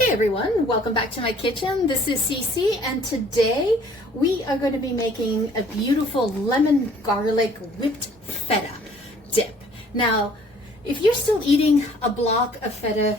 Hey everyone, welcome back to my kitchen. This is Cece, and today we are going to be making a beautiful lemon garlic whipped feta dip. Now, if you're still eating a block of feta,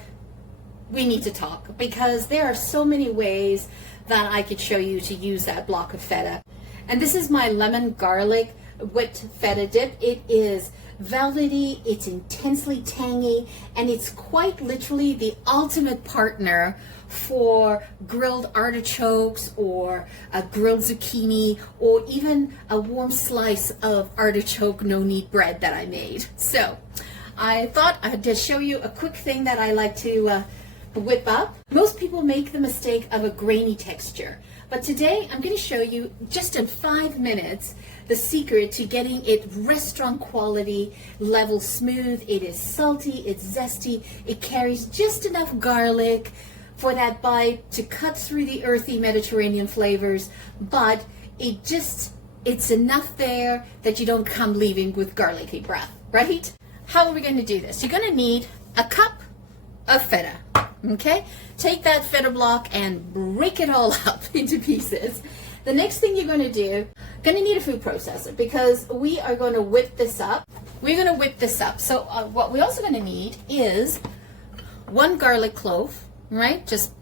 we need to talk because there are so many ways that I could show you to use that block of feta. And this is my lemon garlic whipped feta dip. It is velvety, it's intensely tangy, and it's quite literally the ultimate partner for grilled artichokes or a grilled zucchini or even a warm slice of artichoke no-knead bread that I made. So I thought I'd just show you a quick thing that I like to whip up. Most people make the mistake of a grainy texture, but today I'm going to show you just in 5 minutes the secret to getting it restaurant quality level smooth. It is salty, it's zesty, it carries just enough garlic for that bite to cut through the earthy Mediterranean flavors, but it's enough there that you don't come leaving with garlicky breath, right? How are we going to do this? You're going to need a cup of feta, okay? Take that feta block and break it all up into pieces. The next thing you're going to do, going to need a food processor because we are going to whip this up. We're going to whip this up. So what we're also going to need is 1 garlic clove, right? Just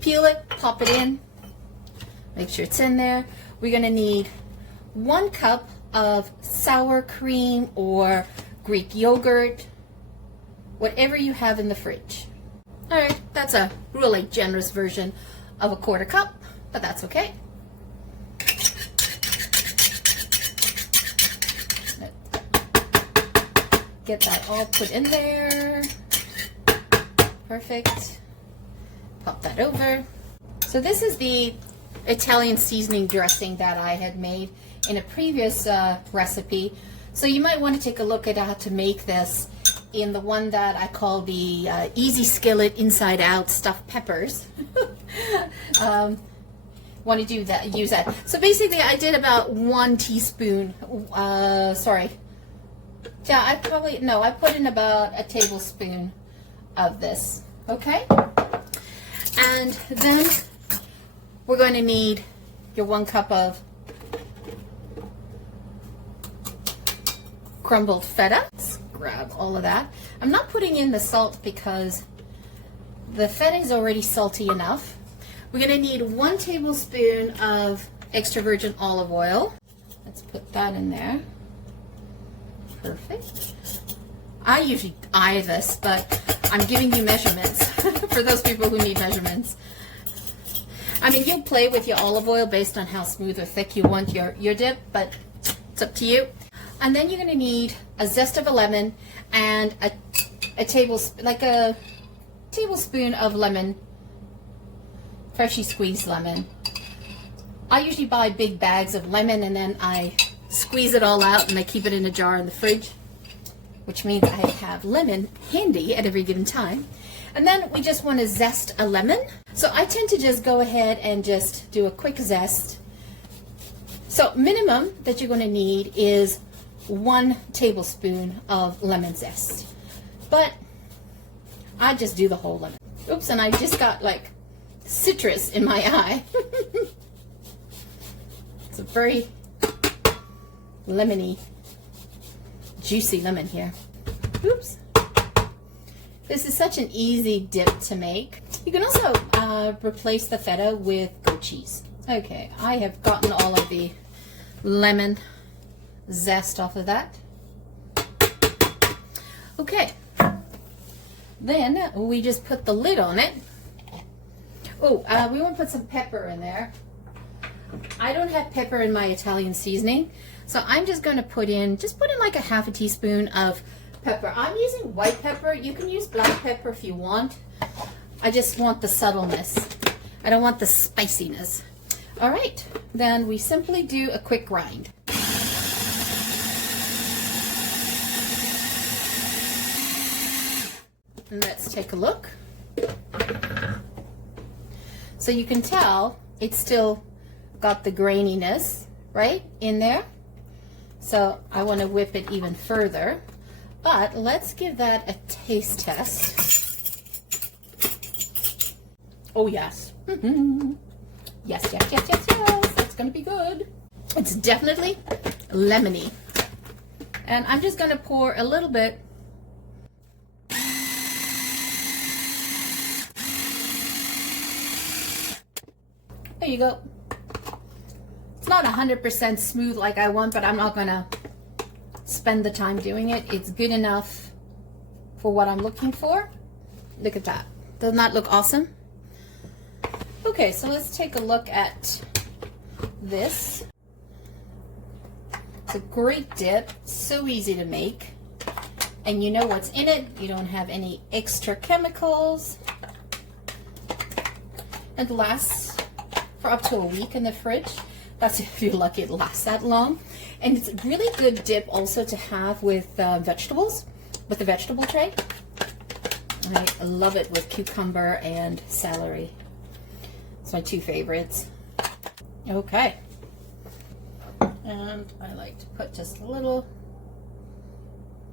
peel it, pop it in, make sure it's in there. We're going to need 1 cup of sour cream or Greek yogurt, whatever you have in the fridge. All right, that's a really generous version of a 1/4 cup, but that's okay. Get that all put in there. Perfect. Pop that over. So this is the Italian seasoning dressing that I had made in a previous recipe. So you might want to take a look at how to make this in the one that I call the easy skillet inside out stuffed peppers. Want to do that, use that. So basically I did about 1 teaspoon, yeah, I put in about a tablespoon of this, okay? And then we're going to need your 1 cup of crumbled feta. Let's grab all of that. I'm not putting in the salt because the feta is already salty enough. We're going to need 1 tablespoon of extra virgin olive oil. Let's put that in there. Perfect. I usually eye this, but I'm giving you measurements for those people who need measurements. I mean, you'll play with your olive oil based on how smooth or thick you want your dip, but it's up to you. And then you're going to need a zest of a lemon and a tablespoon of lemon, freshly squeezed lemon. I usually buy big bags of lemon and then I squeeze it all out and I keep it in a jar in the fridge, which means I have lemon handy at every given time. And then we just want to zest a lemon. So I tend to just go ahead and just do a quick zest. So minimum that you're going to need is 1 tablespoon of lemon zest. But I just do the whole lemon. Oops, and I just got like citrus in my eye. It's a very lemony, juicy lemon here. Oops. This is such an easy dip to make. You can also replace the feta with goat cheese. Okay, I have gotten all of the lemon zest off of that. Okay, then we just put the lid on it. Oh, we want to put some pepper in there. I don't have pepper in my Italian seasoning, so I'm just going to put in like a 1/2 teaspoon of pepper. I'm using white pepper. You can use black pepper if you want. I just want the subtleness. I don't want the spiciness. All right, then we simply do a quick grind. And let's take a look. So you can tell it's still got the graininess right in there. So I want to whip it even further. But let's give that a taste test. Oh, yes. Yes, yes, yes, yes, yes. That's going to be good. It's definitely lemony. And I'm just going to pour a little bit. There you go. It's not 100% smooth like I want, but I'm not going to spend the time doing it. It's good enough for what I'm looking for. Look at that. Doesn't that look awesome? Okay, so let's take a look at this. It's a great dip, so easy to make. And you know what's in it. You don't have any extra chemicals. It lasts for up to a week in the fridge. That's if you're lucky it lasts that long. And it's a really good dip also to have with vegetables, with the vegetable tray. I love it with cucumber and celery. It's my two favorites. Okay. And I like to put just a little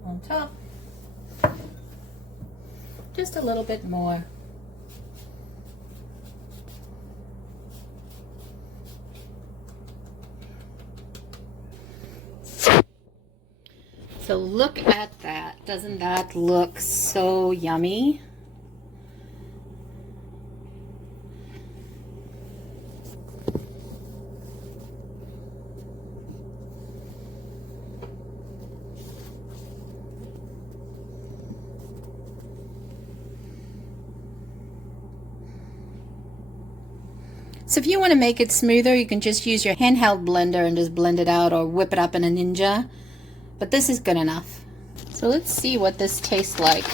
on top. Just a little bit more. So look at that. Doesn't that look so yummy? So if you want to make it smoother, you can just use your handheld blender and just blend it out or whip it up in a Ninja. But this is good enough. So let's see what this tastes like.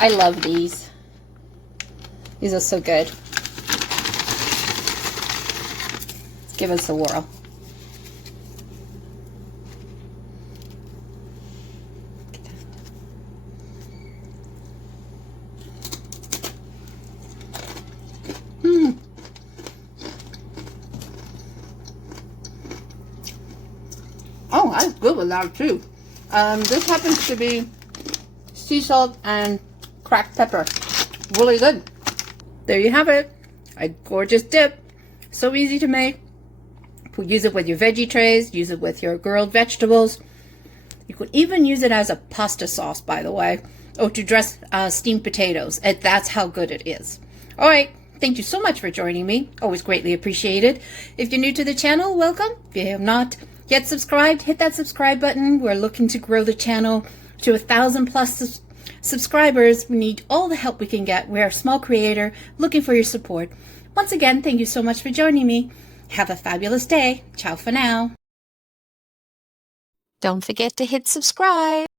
I love these. These are so good. Let's give us a whirl. Oh, that's good with that too. This happens to be sea salt and cracked pepper. Really good. There you have it. A gorgeous dip. So easy to make. Use it with your veggie trays. Use it with your grilled vegetables. You could even use it as a pasta sauce, by the way, or to dress steamed potatoes. That's how good it is. All right. Thank you so much for joining me. Always greatly appreciated. If you're new to the channel, welcome. If you have not yet subscribed, hit that subscribe button. We're looking to grow the channel to 1,000+ subscribers. We need all the help we can get. We're a small creator looking for your support. Once again, thank you so much for joining me. Have a fabulous day. Ciao for now. Don't forget to hit subscribe.